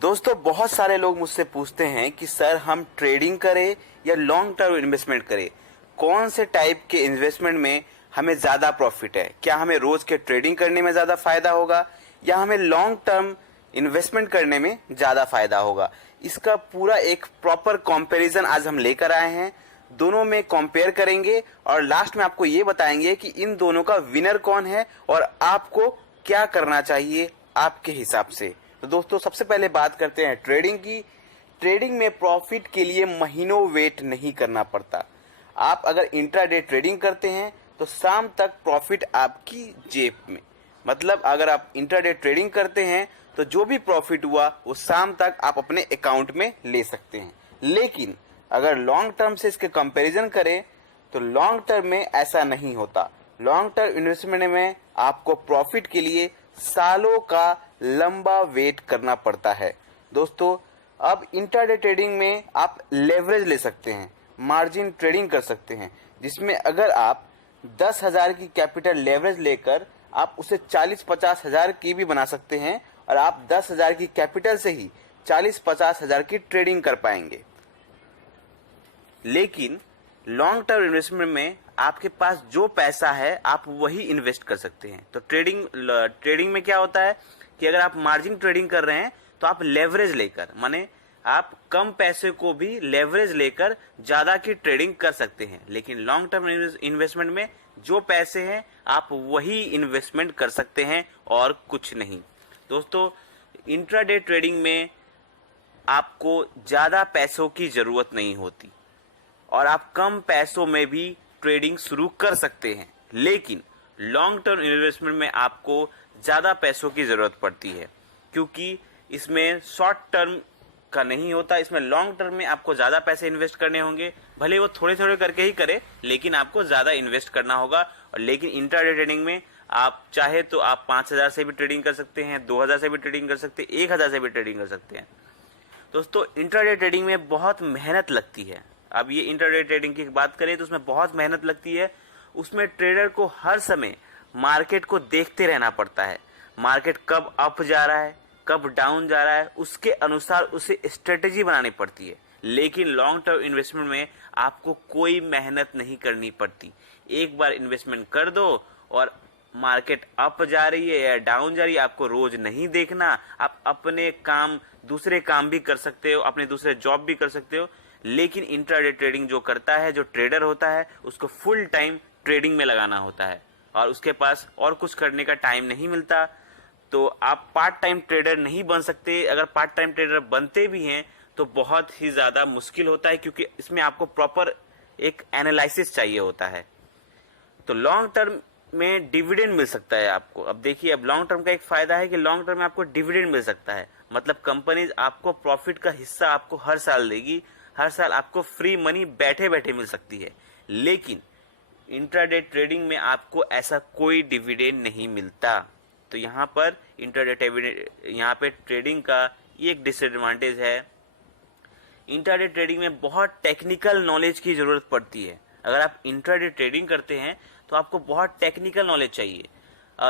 दोस्तों, बहुत सारे लोग मुझसे पूछते हैं कि सर हम ट्रेडिंग करें या लॉन्ग टर्म इन्वेस्टमेंट करें, कौन से टाइप के इन्वेस्टमेंट में हमें ज़्यादा प्रॉफिट है। क्या हमें रोज के ट्रेडिंग करने में ज़्यादा फायदा होगा या हमें लॉन्ग टर्म इन्वेस्टमेंट करने में ज़्यादा फायदा होगा। इसका पूरा एक प्रॉपर कंपैरिजन आज हम लेकर आए हैं। दोनों में कंपेयर करेंगे और लास्ट में आपको ये बताएंगे कि इन दोनों का विनर कौन है और आपको क्या करना चाहिए आपके हिसाब से। तो दोस्तों, सबसे पहले बात करते हैं ट्रेडिंग की। ट्रेडिंग में प्रॉफिट के लिए महीनों वेट नहीं करना पड़ता। आप अगर इंट्राडे ट्रेडिंग करते हैं तो शाम तक प्रॉफिट आपकी जेब में। मतलब अगर आप इंट्राडे ट्रेडिंग करते हैं तो जो भी प्रॉफिट हुआ वो शाम तक आप अपने अकाउंट में ले सकते हैं। लेकिन अगर लॉन्ग टर्म से इसके कंपैरिजन करें तो लॉन्ग टर्म में ऐसा नहीं होता। लॉन्ग टर्म इन्वेस्टमेंट में आपको प्रॉफिट के लिए सालों का लंबा वेट करना पड़ता है। दोस्तों, अब इंट्राडे ट्रेडिंग में आप लेवरेज ले सकते हैं, मार्जिन ट्रेडिंग कर सकते हैं, जिसमें अगर आप 10,000 की कैपिटल लेवरेज लेकर आप उसे 40-50 हजार की भी बना सकते हैं और आप 10,000 की कैपिटल से ही 40-50 हजार की ट्रेडिंग कर पाएंगे। लेकिन लॉन्ग टर्म इन्वेस्टमेंट में आपके पास जो पैसा है आप वही इन्वेस्ट कर सकते हैं। तो ट्रेडिंग में क्या होता है कि अगर आप मार्जिन ट्रेडिंग कर रहे हैं तो आप लेवरेज लेकर, माने आप कम पैसे को भी लेवरेज लेकर ज्यादा की ट्रेडिंग कर सकते हैं। लेकिन लॉन्ग टर्म इन्वेस्टमेंट में जो पैसे हैं आप वही इन्वेस्टमेंट कर सकते हैं और कुछ नहीं। दोस्तों, इंट्राडे ट्रेडिंग में आपको ज्यादा पैसों की जरूरत नहीं होती और आप कम पैसों में भी ट्रेडिंग शुरू कर सकते हैं। लेकिन लॉन्ग टर्म इन्वेस्टमेंट में आपको ज्यादा पैसों की जरूरत पड़ती है, क्योंकि इसमें शॉर्ट टर्म का नहीं होता। इसमें लॉन्ग टर्म में आपको ज्यादा पैसे इन्वेस्ट करने होंगे, भले वो थोड़े थोड़े करके ही करे, लेकिन आपको ज्यादा इन्वेस्ट करना होगा। और लेकिन इंट्राडे ट्रेडिंग में आप चाहे तो आप 5,000 से भी ट्रेडिंग कर सकते हैं, 2,000 से भी ट्रेडिंग कर सकते हैं, 1,000 से भी ट्रेडिंग कर सकते हैं। दोस्तों, इंट्राडे ट्रेडिंग में बहुत मेहनत लगती है। अब ये इंट्राडे ट्रेडिंग की बात करें तो उसमें बहुत मेहनत लगती है। उसमें ट्रेडर को हर समय मार्केट को देखते रहना पड़ता है। मार्केट कब अप जा रहा है, कब डाउन जा रहा है, उसके अनुसार उसे स्ट्रेटेजी बनानी पड़ती है। लेकिन लॉन्ग टर्म इन्वेस्टमेंट में आपको कोई मेहनत नहीं करनी पड़ती। एक बार इन्वेस्टमेंट कर दो और मार्केट अप जा रही है या डाउन जा रही है आपको रोज नहीं देखना। आप अपने काम, दूसरे काम भी कर सकते हो, अपने दूसरे जॉब भी कर सकते हो। लेकिन इंट्राडे ट्रेडिंग जो करता है, जो ट्रेडर होता है, उसको फुल टाइम ट्रेडिंग में लगाना होता है और उसके पास और कुछ करने का टाइम नहीं मिलता। तो आप पार्ट टाइम ट्रेडर नहीं बन सकते। अगर पार्ट टाइम ट्रेडर बनते भी हैं तो बहुत ही ज्यादा मुश्किल होता है, क्योंकि इसमें आपको प्रॉपर एक एनालिसिस चाहिए होता है। तो लॉन्ग टर्म में डिविडेंड मिल सकता है आपको। अब देखिए, अब लॉन्ग टर्म का एक फायदा है कि लॉन्ग टर्म में आपको डिविडेंड मिल सकता है। मतलब कंपनीज आपको प्रॉफिट का हिस्सा आपको हर साल देगी। हर साल आपको फ्री मनी बैठे बैठे मिल सकती है। लेकिन इंट्राडे ट्रेडिंग में आपको ऐसा कोई डिविडेंड नहीं मिलता। तो यहाँ पर यहाँ पे ट्रेडिंग का ये एक डिसएडवांटेज है। इंट्राडे ट्रेडिंग में बहुत टेक्निकल नॉलेज की जरूरत पड़ती है। अगर आप इंट्राडे ट्रेडिंग करते हैं तो आपको बहुत टेक्निकल नॉलेज चाहिए,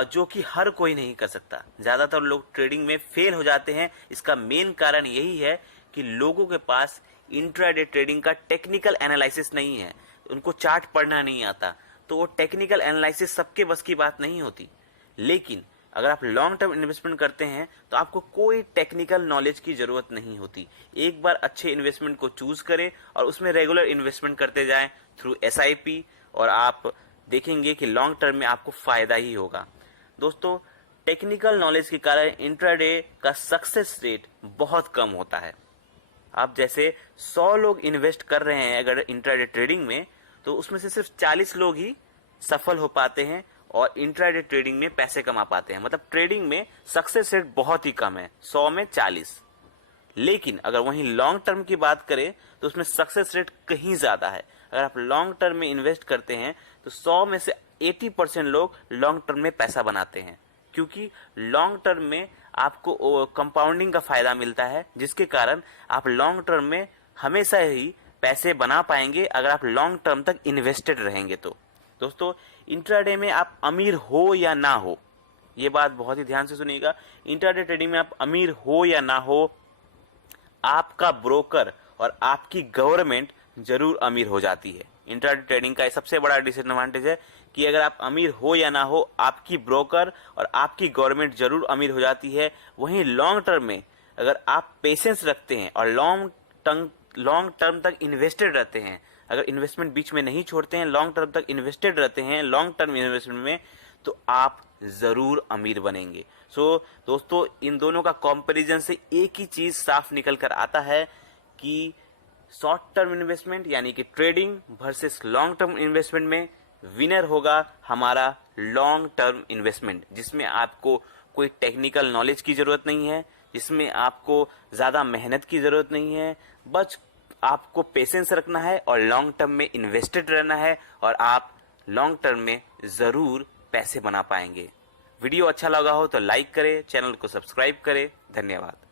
जो कि हर कोई नहीं कर सकता। ज्यादातर लोग ट्रेडिंग में फेल हो जाते हैं। इसका मेन कारण यही है कि लोगों के पास इंट्राडे ट्रेडिंग का टेक्निकल एनालिसिस नहीं है। उनको चार्ट पढ़ना नहीं आता, तो वो टेक्निकल एनालिसिस सबके बस की बात नहीं होती। लेकिन अगर आप लॉन्ग टर्म इन्वेस्टमेंट करते हैं तो आपको कोई टेक्निकल नॉलेज की जरूरत नहीं होती। एक बार अच्छे इन्वेस्टमेंट को चूज करें और उसमें रेगुलर इन्वेस्टमेंट करते जाएं थ्रू SIP, और आप देखेंगे कि लॉन्ग टर्म में आपको फायदा ही होगा। दोस्तों, टेक्निकल नॉलेज के कारण इंट्राडे का सक्सेस रेट बहुत कम होता है। आप जैसे 100 लोग इन्वेस्ट कर रहे हैं अगर इंट्राडे ट्रेडिंग में, तो उसमें से सिर्फ 40 लोग ही सफल हो पाते हैं और इंट्राडे ट्रेडिंग में पैसे कमा पाते हैं। मतलब ट्रेडिंग में सक्सेस रेट बहुत ही कम है, 100 में 40। लेकिन अगर वहीं लॉन्ग टर्म की बात करें तो उसमें सक्सेस रेट कहीं ज्यादा है। अगर आप लॉन्ग टर्म में इन्वेस्ट करते हैं तो 100 में से 80% लोग लॉन्ग टर्म में पैसा बनाते हैं, क्योंकि लॉन्ग टर्म में आपको कंपाउंडिंग का फायदा मिलता है, जिसके कारण आप लॉन्ग टर्म में हमेशा ही पैसे बना पाएंगे अगर आप लॉन्ग टर्म तक इन्वेस्टेड रहेंगे तो। दोस्तों, इंट्राडे में आप अमीर हो या ना हो, ये बात बहुत ही ध्यान से सुनिएगा। इंट्राडे ट्रेडिंग में आप अमीर हो या ना हो, आपका ब्रोकर और आपकी गवर्नमेंट जरूर अमीर हो जाती है। इंट्राडे ट्रेडिंग का सबसे बड़ा डिसएडवांटेज है कि अगर आप अमीर हो या ना हो, आपकी ब्रोकर और आपकी गवर्नमेंट जरूर अमीर हो जाती है। वहीं लॉन्ग टर्म में अगर आप पेशेंस रखते हैं और लॉन्ग टर्म तक इन्वेस्टेड रहते हैं, अगर इन्वेस्टमेंट बीच में नहीं छोड़ते हैं, लॉन्ग टर्म तक इन्वेस्टेड रहते हैं लॉन्ग टर्म इन्वेस्टमेंट में, तो आप जरूर अमीर बनेंगे। दोस्तों, इन दोनों का कंपैरिजन से एक ही चीज साफ निकल कर आता है कि शॉर्ट टर्म इन्वेस्टमेंट यानी कि trading versus long term investment में विनर होगा हमारा लॉन्ग टर्म इन्वेस्टमेंट, जिसमें आपको कोई टेक्निकल नॉलेज की जरूरत नहीं है, जिसमें आपको ज्यादा मेहनत की जरूरत नहीं है, बस आपको पेशेंस रखना है और लॉन्ग टर्म में इन्वेस्टेड रहना है और आप लॉन्ग टर्म में जरूर पैसे बना पाएंगे। वीडियो अच्छा लगा हो तो लाइक करें, चैनल को सब्सक्राइब करें। धन्यवाद।